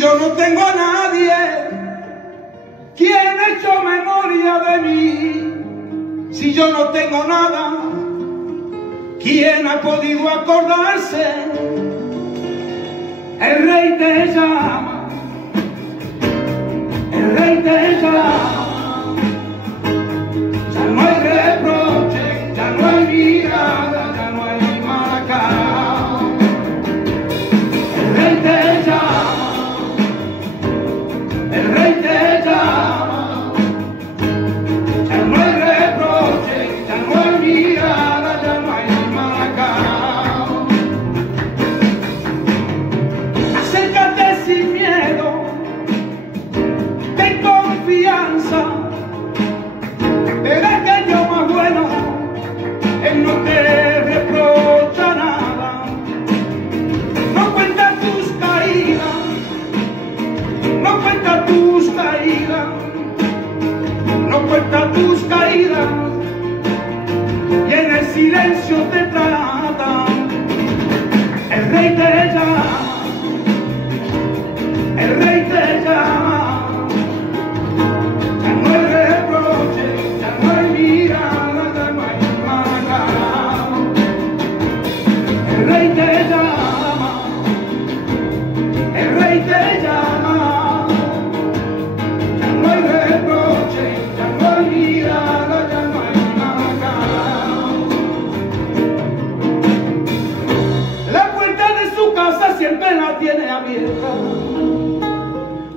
Yo no tengo a nadie quien ha hecho memoria de mí. Si yo no tengo nada, ¿quién ha podido acordarse? El rey te llama, el rey te llama. Ya no hay reproche, ya no hay mirada, ya no hay mala cara. El rey te llama, el rey te llama. Ya no hay reproche, ya no hay mirada, ya no hay mala cara. Acércate sin miedo, ten confianza. Verás que yo más bueno, él no te reprocha nada. No cuenta tus caídas, no cuenta tus caídas, no cuenta tus caídas, y en el silencio te trata. El rey te llama, el rey te llama. Ya no hay reproche, ya no hay mirada, ya no hay mala. El rey te llama, el rey te llama. Ya no hay reproche, ya no hay mirada, ya no hay mala. La puerta de su casa siempre la tiene abierta,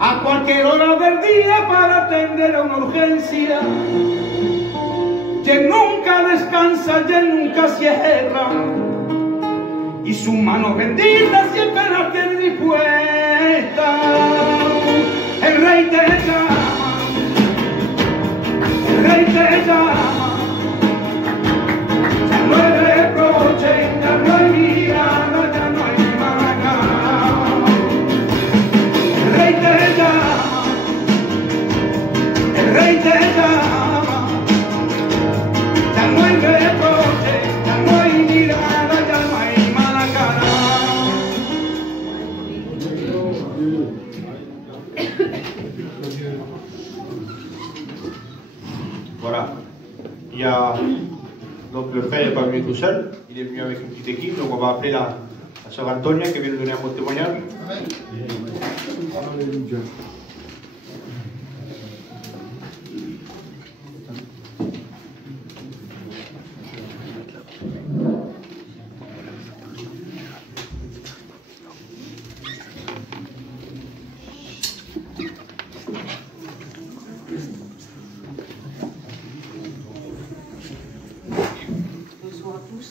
a cualquier hora del día, para atender a una urgencia. Y él nunca descansa y él nunca cierra, y su mano bendita siempre la tiene dispuesta. El rey te llama, el rey te llama. Ya no hay reproche, ya no hay mirada, ya no hay mala cara. El rey te llama, el rey te llama. Ya no hay reproche, ya no hay mirada, ya no hay mala cara. Voilà. Il y a donc le frère n'est pas venu tout seul, il est venu avec une petite équipe, donc on va appeler la sœur Antonia qui vient nous donner un mot de témoignage. Bonsoir à tous.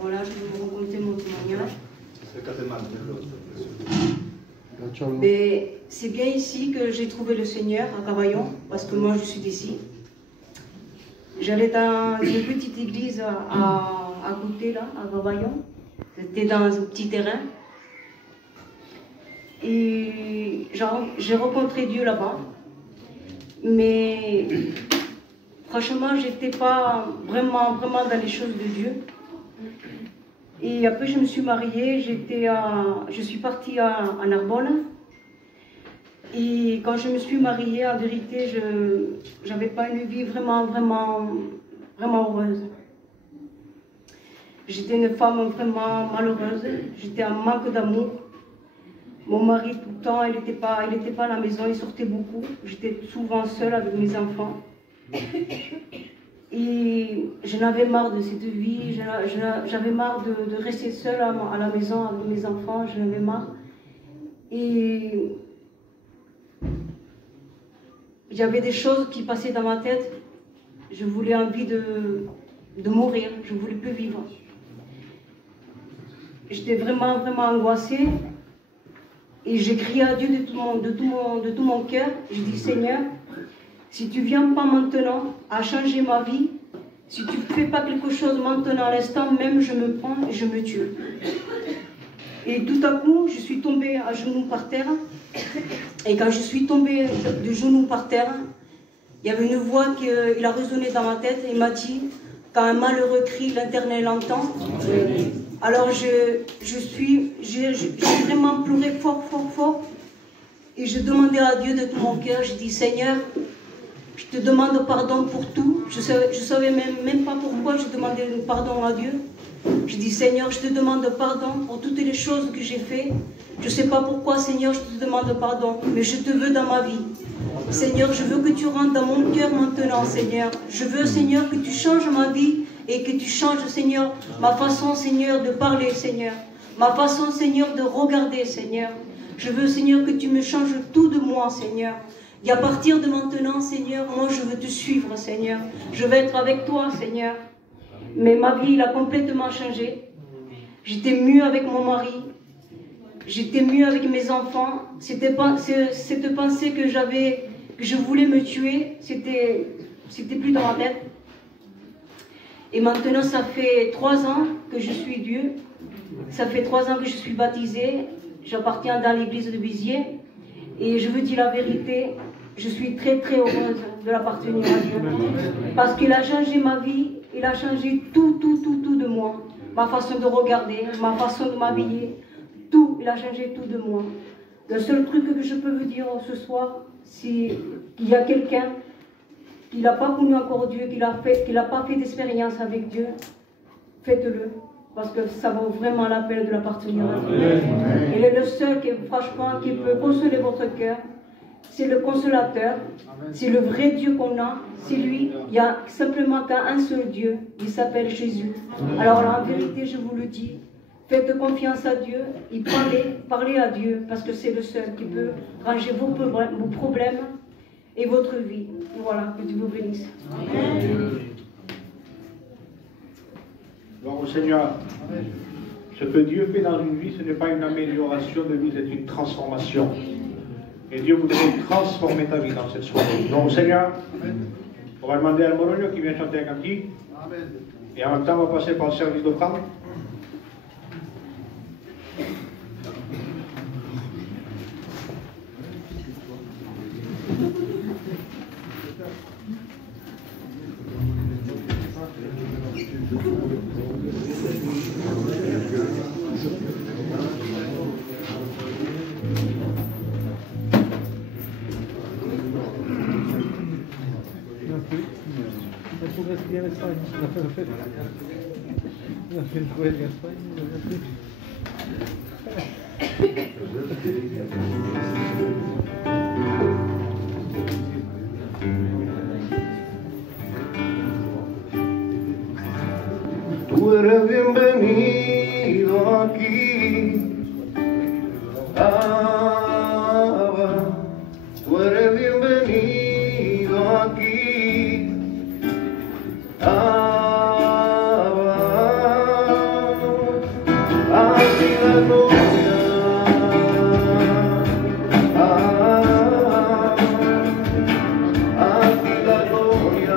Voilà, je vais vous raconter mon témoignage. Mais c'est bien ici que j'ai trouvé le Seigneur, à Cavaillon, parce que moi je suis d'ici. J'allais dans une petite église à côté, là, à Cavaillon. C'était dans un petit terrain. Et j'ai rencontré Dieu là-bas. Mais franchement, j'étais pas vraiment dans les choses de Dieu. Et après, je me suis mariée, je suis partie à Narbonne. Et quand je me suis mariée, en vérité, je n'avais pas une vie vraiment heureuse. J'étais une femme vraiment malheureuse, j'étais en manque d'amour. Mon mari, tout le temps, il n'était pas à la maison, il sortait beaucoup. J'étais souvent seule avec mes enfants. Et j'en avais marre de cette vie, j'avais marre de rester seule à la maison avec mes enfants, j'en avais marre. Et j'avais des choses qui passaient dans ma tête. Je voulais envie de mourir, je ne voulais plus vivre. J'étais vraiment angoissée. Et j'ai crié à Dieu de tout mon cœur. J'ai dit, Seigneur, si tu ne viens pas maintenant à changer ma vie, si tu ne fais pas quelque chose maintenant à l'instant même, je me prends et je me tue. Et tout à coup, je suis tombée à genoux par terre. Et quand je suis tombée de genoux par terre, il y avait une voix qui a résonné dans ma tête et m'a dit, quand un malheureux crie, l'Éternel entend. Alors j'ai vraiment pleuré fort, fort, fort. Et je demandais à Dieu de tout mon cœur, je dis Seigneur, je te demande pardon pour tout. Je savais même pas pourquoi je demandais pardon à Dieu. Je dis Seigneur, je te demande pardon pour toutes les choses que j'ai faites. Je ne sais pas pourquoi, Seigneur, je te demande pardon, mais je te veux dans ma vie. Seigneur, je veux que tu rentres dans mon cœur maintenant, Seigneur. Je veux, Seigneur, que tu changes ma vie et que tu changes, Seigneur, ma façon, Seigneur, de parler, Seigneur. Ma façon, Seigneur, de regarder, Seigneur. Je veux, Seigneur, que tu me changes tout de moi, Seigneur. Et à partir de maintenant, Seigneur, moi, je veux te suivre, Seigneur. Je veux être avec toi, Seigneur. Mais ma vie, elle a complètement changé. J'étais mieux avec mon mari. J'étais mieux avec mes enfants. Cette pensée que j'avais, que je voulais me tuer, c'était plus dans ma tête. Et maintenant, ça fait 3 ans que je suis Dieu. Ça fait 3 ans que je suis baptisée. J'appartiens dans l'église de Béziers. Et je veux dire la vérité, je suis très très heureuse de l'appartenir à Dieu. Parce qu'il a changé ma vie, il a changé tout de moi. Ma façon de regarder, ma façon de m'habiller, tout, il a changé tout de moi. Le seul truc que je peux vous dire ce soir, c'est qu'il y a quelqu'un qui n'a pas connu encore Dieu, qui n'a pas fait d'expérience avec Dieu, faites-le. Parce que ça vaut vraiment la peine de l'appartenir à Dieu. Il est le seul qui, franchement, qui peut consoler votre cœur. C'est le consolateur. C'est le vrai Dieu qu'on a. C'est lui. Il n'y a simplement qu'un seul Dieu. Il s'appelle Jésus. Alors en vérité, je vous le dis, faites confiance à Dieu et parlez à Dieu. Parce que c'est le seul qui peut ranger vos problèmes et votre vie. Et voilà, que Dieu vous bénisse. Amen. Gloire au Seigneur. Ce que Dieu fait dans une vie, ce n'est pas une amélioration de vie, c'est une transformation. Et Dieu voudrait transformer ta vie dans cette soirée. Gloire au Seigneur. On va demander à Almoronio qui vient chanter un cantique. Et en même temps, on va passer par le service d'offrande. Tú eres bienvenido aquí, Abba. Tú eres bienvenido aquí, Abba. A ti la gloria, a ti la gloria.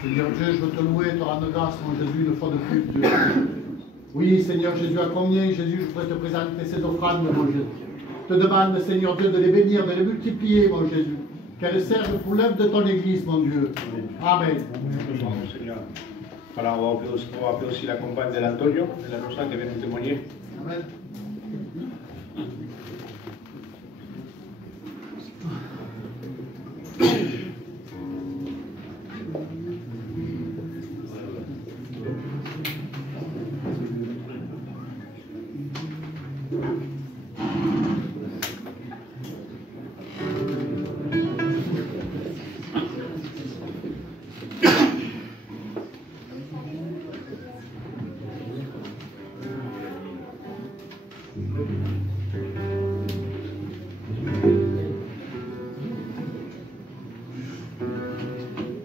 Seigneur Dieu, je veux te louer et te rendre grâce, mon Jésus, une fois de plus, Dieu. Oui, Seigneur Jésus, à combien, Jésus, je voudrais te présenter ces offrandes, mon Jésus. Je te demande, Seigneur Dieu, de les bénir, de les multiplier, mon Jésus. Qu'elles servent pour l'œuvre de ton Église, mon Dieu. Amen. Seigneur. Voilà, on va appeler aussi la compagne de l'Antonio, de la Rosa, qui vient nous témoigner. Amen.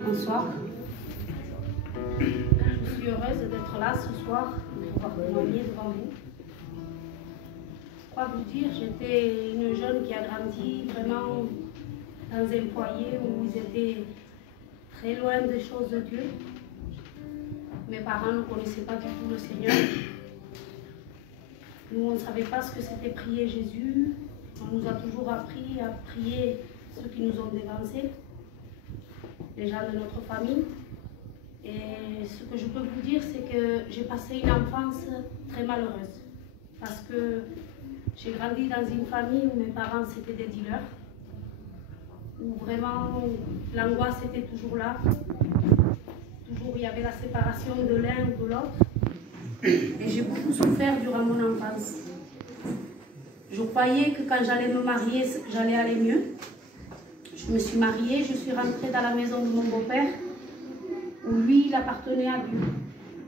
Bonsoir. Je suis heureuse d'être là ce soir, de pouvoir témoigner devant vous. Je crois vous dire, j'étais une jeune qui a grandi vraiment dans un foyer où ils étaient très loin des choses de Dieu. Mes parents ne connaissaient pas du tout le Seigneur. Nous, on ne savait pas ce que c'était prier Jésus. On nous a toujours appris à prier ceux qui nous ont dévancés, les gens de notre famille. Et ce que je peux vous dire, c'est que j'ai passé une enfance très malheureuse. Parce que j'ai grandi dans une famille où mes parents c'était des dealers, où vraiment l'angoisse était toujours là. Toujours il y avait la séparation de l'un ou de l'autre. Et j'ai beaucoup souffert durant mon enfance. Je croyais que quand j'allais me marier, j'allais aller mieux. Je me suis mariée, je suis rentrée dans la maison de mon beau-père, où lui, il appartenait à Dieu.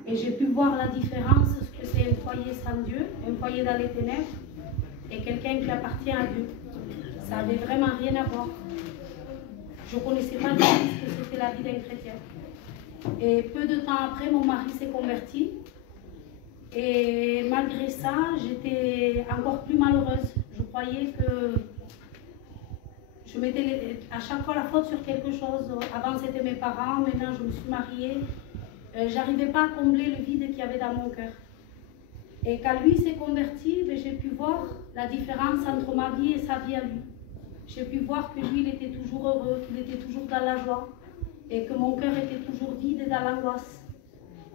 Et j'ai pu voir la différence, ce que c'est un foyer sans Dieu, un foyer dans les ténèbres, et quelqu'un qui appartient à Dieu. Ça n'avait vraiment rien à voir. Je ne connaissais pas du tout ce que c'était la vie d'un chrétien. Et peu de temps après, mon mari s'est converti. Et malgré ça, j'étais encore plus malheureuse. Je croyais que je mettais à chaque fois la faute sur quelque chose. Avant, c'était mes parents, maintenant, je me suis mariée. J'arrivais pas à combler le vide qu'il y avait dans mon cœur. Et quand lui s'est converti, j'ai pu voir la différence entre ma vie et sa vie à lui. J'ai pu voir que lui, il était toujours heureux, qu'il était toujours dans la joie, et que mon cœur était toujours vide et dans l'angoisse.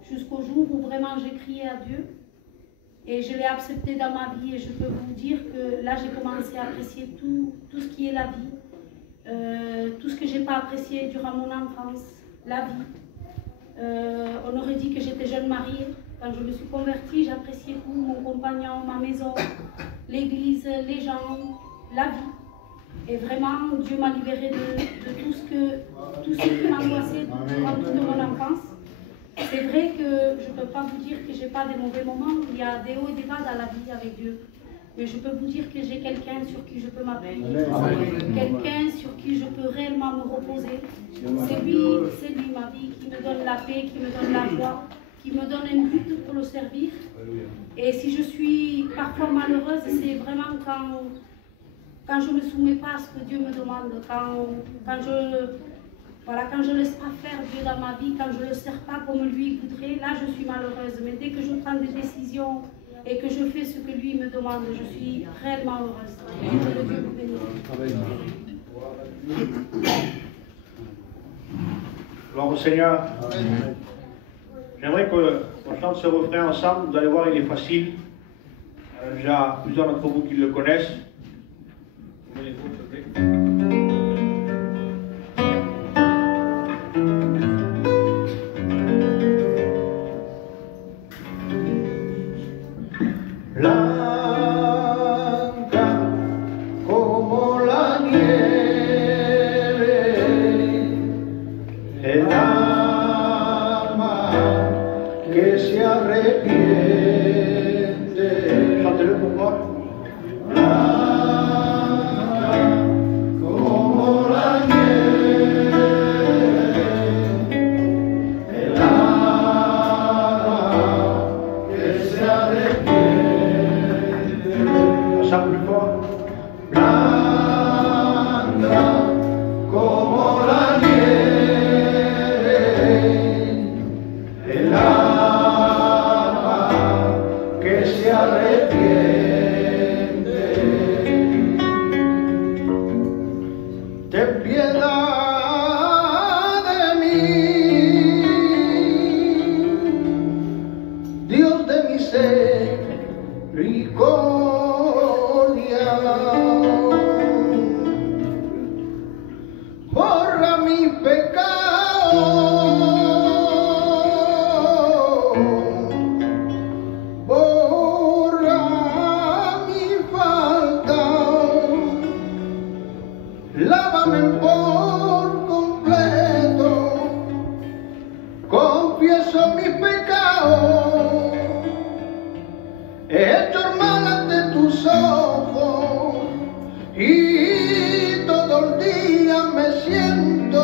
Jusqu'au jour où vraiment j'ai crié à Dieu, et je l'ai accepté dans ma vie, et je peux vous dire que là, j'ai commencé à apprécier tout ce qui est la vie, tout ce que je n'ai pas apprécié durant mon enfance, la vie. On aurait dit que j'étais jeune mariée. Quand je me suis convertie, j'appréciais tout, mon compagnon, ma maison, l'église, les gens, la vie. Et vraiment, Dieu m'a libérée de tout ce qui m'angoissait durant toute mon enfance. C'est vrai que je ne peux pas vous dire que je n'ai pas des mauvais moments, il y a des hauts et des bas dans la vie avec Dieu. Mais je peux vous dire que j'ai quelqu'un sur qui je peux m'appuyer, quelqu'un sur qui je peux réellement me reposer. C'est lui ma vie qui me donne la paix, qui me donne la joie, qui me donne un but pour le servir. Et si je suis parfois malheureuse, c'est vraiment quand je ne me soumets pas à ce que Dieu me demande, quand je ne laisse pas faire Dieu dans ma vie, quand je ne le sers pas comme lui voudrait, là je suis malheureuse. Mais dès que je prends des décisions et que je fais ce que lui me demande, je suis réellement heureuse. Que Dieu vous bénisse. Gloire au Seigneur. J'aimerais qu'on chante ce refrain ensemble. Vous allez voir, il est facile. Déjà plusieurs d'entre vous qui le connaissent. Chantez-le pour moi. ten piedad de mí, Dios de misericordia, borra mi pecado, borra mi falta, lávame por completo, confieso mis pecados, he hecho mal ante tus ojos y todo el día me siento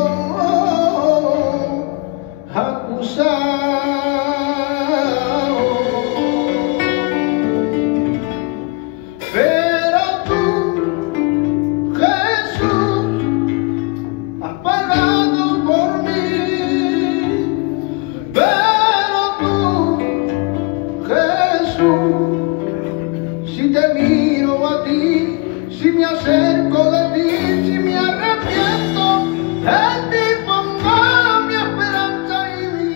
acusado. Pero tú, Jesús, has pagado por mí. Pero tú, Jesús, si te miro a ti, si me acerco de ti, si me arrepiento, en ti pongo mi esperanza y mi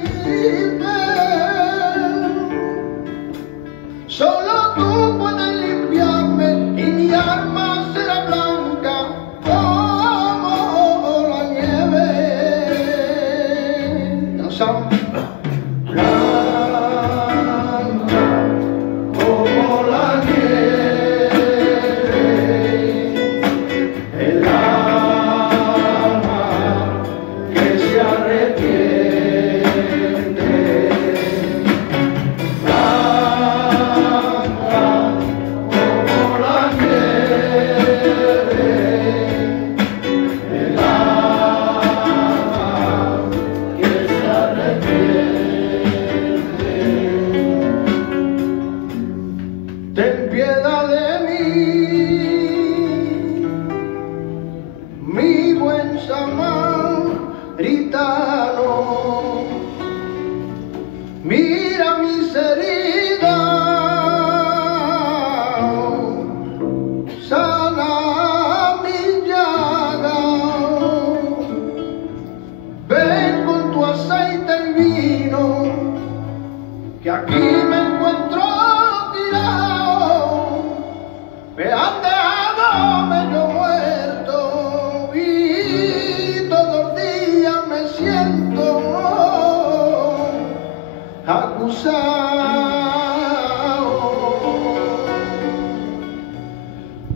fe. Solo tú puedes limpiarme y mi alma será blanca como la nieve. Danzamos. Blanca como la nieve, el alma que se arrepiente. Blanca como la nieve, el alma que se arrepiente. Ten piedad de mí, mi buen samaritano, mira mis heridas, sana mi llaga, ven con tu aceite y vino, que aquí me encuentro tirado, me han dejado medio muerto y todo el día me siento acusado.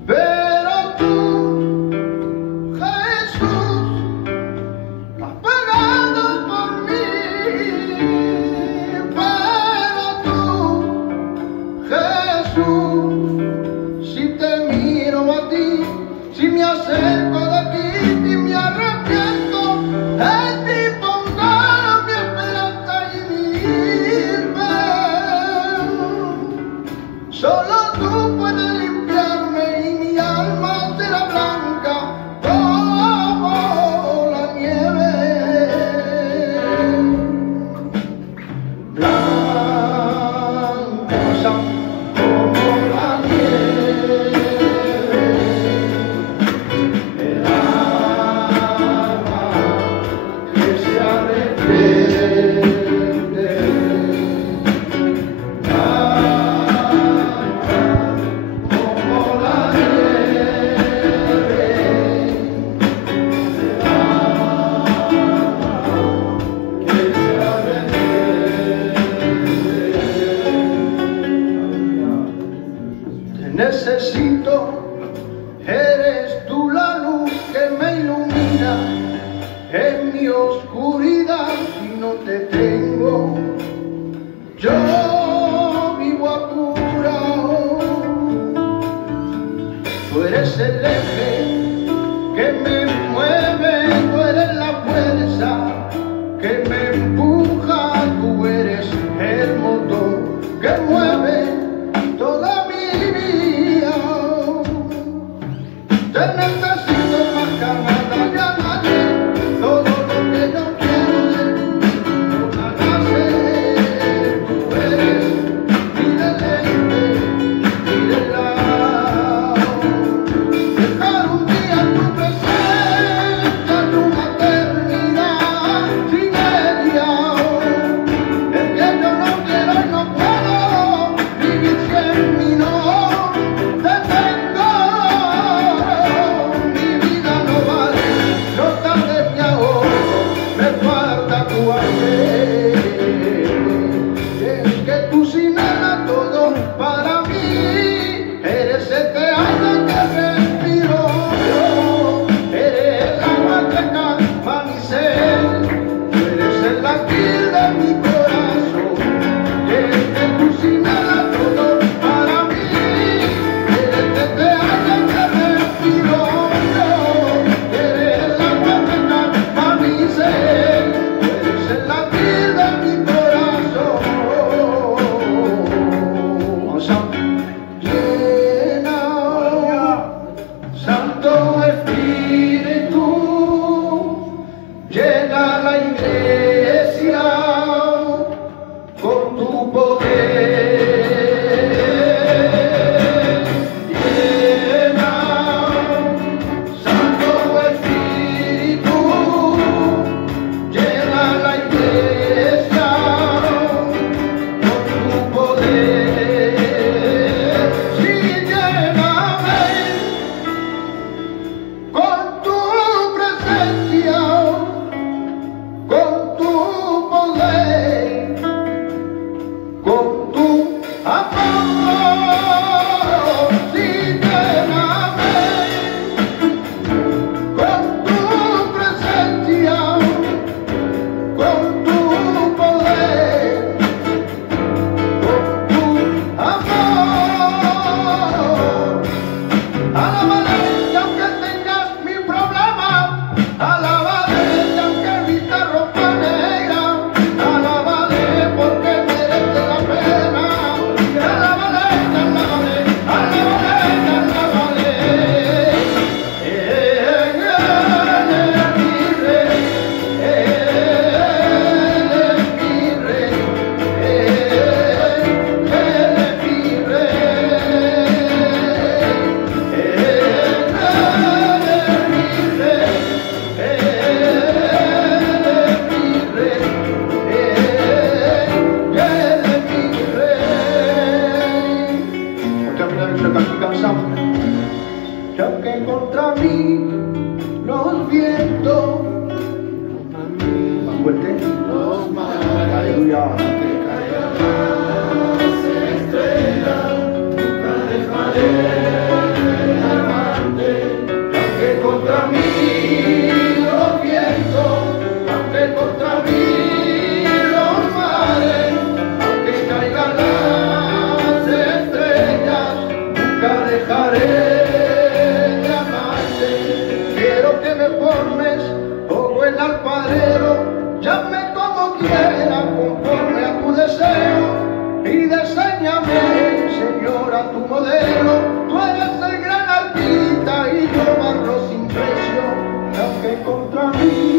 Pero tú, Jesús, has pagado por mí. Pero tú, Jesús, si te miro a ti, si me acerco de ti, si me arrepiento, en ti pongo mi esperanza y mi fe. Solo tú puedes limpiarme y mi alma será blanca como la nieve. Blanca como la nieve, el alma que se arrepiente. Blanca como la nieve, el alma que se arrepiente. Te necesito, eres tú la luz que me ilumina en mi oscuridad. Si no te tengo, yo vivo apurado. Tú eres el eje que me mueve, tú eres la fuerza que me empuja, tú eres el motor que mueve toda mi vida. Te necesito más que a nada y a nadie, todo lo que yo quiero. Llame como quiera, conforme a tu deseo, y diseñame, Señor, a tu modelo. Tú eres el gran artista y yo barro sin precio, aunque contra mí